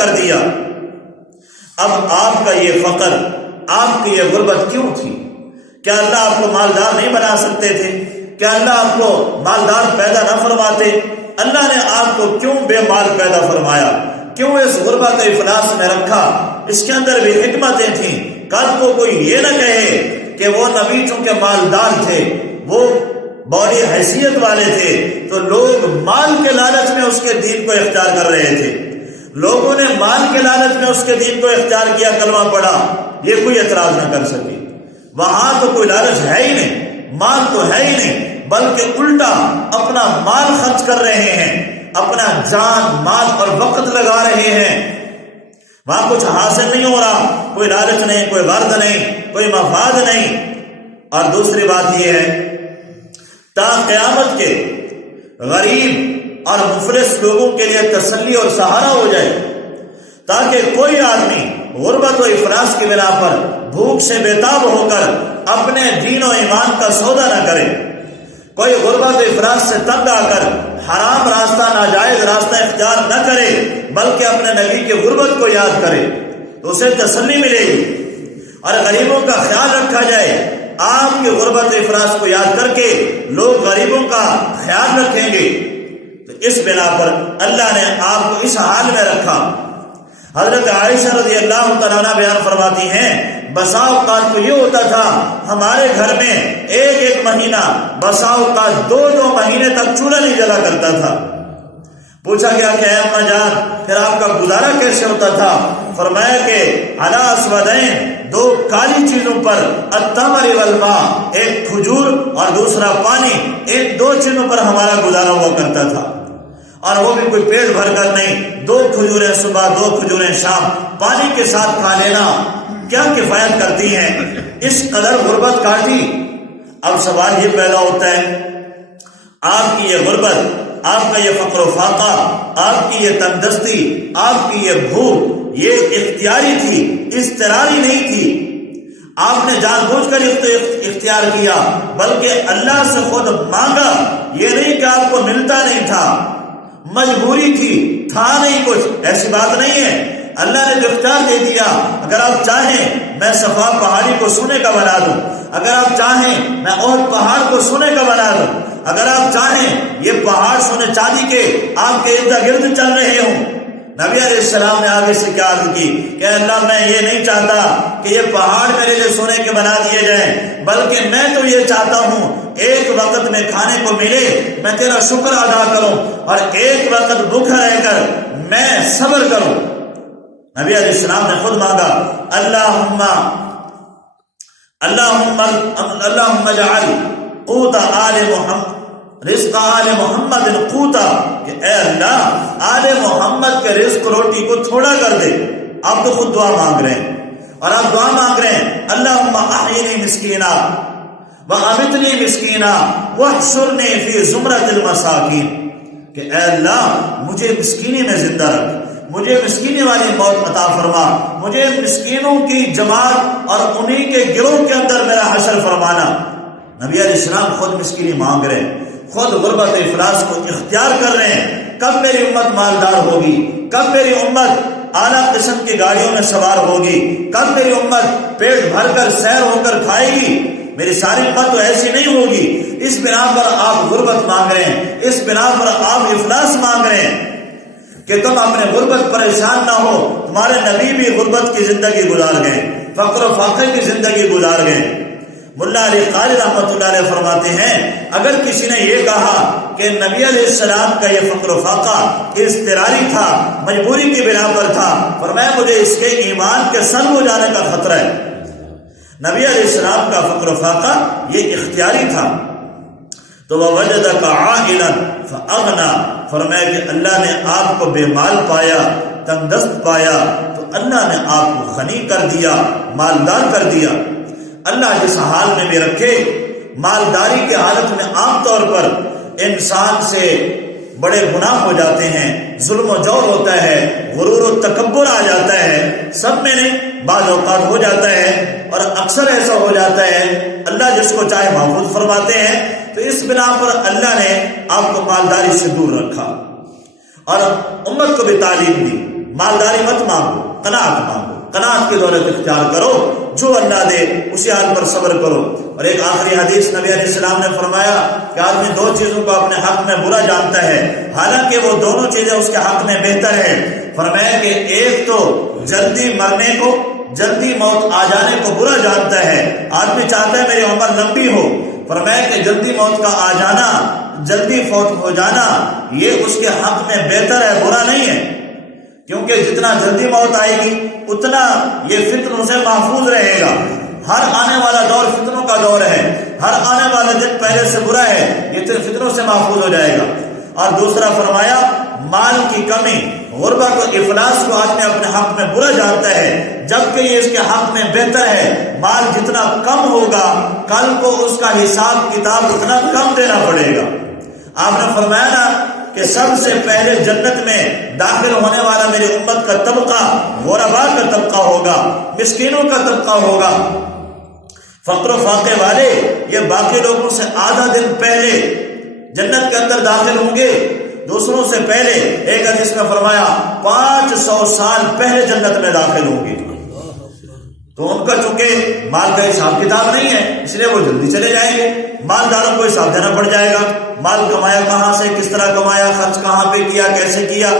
کر دیا۔ اب آپ کا یہ فقر، آپ کی یہ غربت کیوں تھی؟ کیا اللہ آپ کو مالدار نہیں بنا سکتے تھے؟ کیا اللہ آپ کو مالدار پیدا نہ فرماتے؟ اللہ نے آپ کو کیوں بے مال پیدا فرمایا؟ کیوں اس غربت افلاس میں رکھا؟ اس کے اندر بھی حکمتیں تھیں۔ کل کو کوئی یہ نہ کہے کہ وہ نبی چونکہ مالدار تھے، وہ بڑی حیثیت والے تھے، تو لوگ مال کے لالچ میں اس کے دین کو اختیار کر رہے تھے، لوگوں نے مال کے لالچ میں اس کے دین کو اختیار کیا، کلمہ پڑھا، یہ کوئی اعتراض نہ کر سکے۔ وہاں تو کوئی لالچ ہے ہی نہیں، مال تو ہے ہی نہیں، بلکہ الٹا اپنا مال خرچ کر رہے ہیں، اپنا جان، مال اور وقت لگا رہے ہیں۔ وہاں کچھ حاصل نہیں ہو رہا، کوئی لالچ نہیں، کوئی غرض نہیں، کوئی مفاد نہیں۔ اور دوسری بات یہ ہے، تا قیامت کے غریب اور مفلس لوگوں کے لیے تسلی اور سہارا ہو جائے، تاکہ کوئی آدمی غربت و افلاس کی بنا پر بھوک سے بےتاب ہو کر اپنے دین و ایمان کا سودا نہ کرے، کوئی غربت و افلاس سے تنگ آ کر حرام راستہ، ناجائز راستہ اختیار نہ کرے، بلکہ اپنے نبی کی غربت کو یاد کرے تو اسے تسلی ملے گی۔ اور غریبوں کا خیال رکھا جائے، آپ کی غربت و افلاس کو یاد کر کے لوگ غریبوں کا خیال رکھیں گے، تو اس بنا پر اللہ نے آپ کو اس حال میں رکھا۔ حضرت عائشہ رضی اللہ تعالیٰ عنہ بیان فرماتی ہیں، بسا اوقات تو یہ ہوتا تھا ہمارے گھر میں ایک مہینہ، بسا اوقات 2 مہینے تک چولہا نہیں جلا کرتا تھا۔ پوچھا گیا کہ اے اماں جان، پھر آپ کا گزارا کیسے ہوتا تھا؟ فرمایا کہ علی اسودین، 2 کالی چیزوں پر، التمر والماء، ایک کھجور اور دوسرا پانی، ان 2 چیزوں پر ہمارا گزارا ہوا کرتا تھا، اور وہ بھی کوئی پیٹ بھر کر نہیں، 2 کھجوریں صبح، 2 کھجوریں شام، پانی کے ساتھ کھا لینا کیا کفایت کرتی ہیں؟ اس قدر غربت کاٹی۔ اب سوال یہ پیدا ہوتا ہے، آپ کی یہ غربت، آپ کا یہ فقر و فاقہ، آپ کی یہ تندرستی، آپ کی یہ بھوک، یہ اختیاری تھی، اضطراری نہیں تھی۔ آپ نے جان بوجھ کر اختیار کیا، بلکہ اللہ سے خود مانگا، یہ نہیں کہ آپ کو ملتا نہیں تھا، مجبوری تھی، تھا نہیں کچھ، ایسی بات نہیں ہے۔ اللہ نے جو اختیار دے دیا، اگر آپ چاہیں میں صفا پہاڑی کو سونے کا بنا دوں، اگر آپ چاہیں میں احد پہاڑ کو سونے کا بنا دوں، اگر آپ چاہیں یہ پہاڑ سونے چاندی کے آپ کے ارد گرد چل رہے ہوں۔ نبی علیہ السلام نے آگے سے کیا عرض کی کہ اللہ میں یہ نہیں چاہتا کہ یہ پہاڑ میرے لیے سونے کے بنا دیے جائیں، بلکہ میں تو یہ چاہتا ہوں ایک وقت میں کھانے کو ملے، میں تیرا شکر ادا کروں، اور ایک وقت بھوکا رہ کر میں صبر کروں۔ نبی علیہ السلام نے خود مانگا، اللہم اجعل قوت آل محمد، رزق آل محمد قوتا، کہ اے اللہ آل محمد کے رزق روٹی کو تھوڑا کر دے۔ آپ تو خود دعا مانگ رہے ہیں، اور آپ دعا مانگ رہے ہیں، اللہم احینی مسکینا وامتنی مسکینا واحشرنی فی زمرۃ المساکین، کہ اے اللہ مجھے مسکینی میں زندہ رکھ، مجھے مسکینی والی موت عطا فرما، مجھے مسکینوں کی جماعت اور انہی کے گروہ کے اندر میرا حشر فرمانا۔ نبی علیہ السلام خود مسکینی مانگ رہے ہیں، خود غربت افلاس کو اختیار کر رہے ہیں۔ کب میری امت مالدار ہوگی؟ کب میری امت اعلیٰ قسم کی گاڑیوں میں سوار ہوگی؟ کب میری امت پیٹ بھر کر سیر ہو کر کھائے گی؟ میری ساری امت تو ایسی نہیں ہوگی۔ اس بنا پر آپ غربت مانگ رہے ہیں، اس بنا پر آپ افلاس مانگ رہے ہیں کہ تم اپنے غربت پریشان نہ ہو۔ تمہارے نبی بھی غربت کی زندگی گزار گئے، فقر و فاقے کی زندگی گزار گئے۔ ملا علی قاری رحمۃ اللہ علیہ فرماتے ہیں، اگر کسی نے یہ کہا کہ نبی علیہ السلام کا یہ فقر و فاقہ اضطراری تھا، مجبوری کی بنا پر تھا، فرمایا مجھے اس کے ایمان کے سلب ہو جانے کا خطرہ ہے۔ نبی علیہ السلام کا فقر و فاقہ یہ اختیاری تھا۔ تو وَوَجَدَكَ عَائِلًا فَأَغْنَى، فرمایا کہ اللہ نے آپ کو بے مال پایا، تندرست پایا، تو اللہ نے آپ کو غنی کر دیا، مالدار کر دیا۔ اللہ جس حال میں بھی رکھے، مالداری کی حالت میں عام طور پر انسان سے بڑے گناہ ہو جاتے ہیں، ظلم و جور ہوتا ہے، غرور و تکبر آ جاتا ہے، سب میں نہیں، بعض اوقات ہو جاتا ہے، اور اکثر ایسا ہو جاتا ہے اللہ جس کو چاہے محفوظ فرماتے ہیں۔ تو اس بنا پر اللہ نے آپ کو مالداری سے دور رکھا، اور امت کو بھی تعلیم دی مالداری مت مانگو، قناعت مانگو، قناعت کی دولت اختیار کرو، جو اللہ دے اسی حال پر صبر کرو۔ اور ایک آخری حدیث نبی علیہ السلام نے فرمایا کہ آدمی دو چیزوں کو اپنے حق میں برا جانتا ہے، حالانکہ وہ دونوں چیزیں اس کے حق میں بہتر ہے۔ فرمایا کہ ایک تو جلدی مرنے کو، جلدی موت آ جانے کو برا جانتا ہے، آدمی چاہتا ہے میری عمر لمبی ہو۔ فرمایا کہ جلدی موت کا آ جانا، جلدی فوت ہو جانا یہ اس کے حق میں بہتر ہے، برا نہیں ہے، کیونکہ جتنا جلدی موت آئے گی اتنا یہ فتنوں سے محفوظ رہے گا۔ ہر آنے والا دور فتنوں کا دور ہے، ہر آنے والا دن پہلے سے برا ہے، یہ فتنوں سے محفوظ ہو جائے گا۔ اور دوسرا فرمایا مال کی کمی، غربت و افلاس کو آدمی اپنے حق میں برا جانتا ہے، جبکہ یہ اس کے حق میں بہتر ہے۔ مال جتنا کم ہوگا کل کو اس کا حساب کتاب اتنا کم دینا پڑے گا۔ آپ نے فرمایا نا کہ سب سے پہلے جنت میں داخل ہونے والا میری امت کا طبقہ غرباء کا طبقہ ہوگا، مسکینوں کا طبقہ ہوگا، فقر و فاقے والے، یہ باقی لوگوں سے آدھا دن پہلے جنت کے اندر داخل ہوں گے، دوسروں سے پہلے۔ ایک حدیث میں فرمایا 500 سال پہلے جنت میں داخل ہوں گے، تو ان کا چونکہ مال کا حساب کتاب نہیں ہے اس لیے وہ جلدی چلے جائیں گے۔ مالداروں کو حساب دینا پڑ جائے گا، مال کمایا کہاں سے، کس طرح کمایا، خرچ کہاں پہ کیا، کیسے کیا۔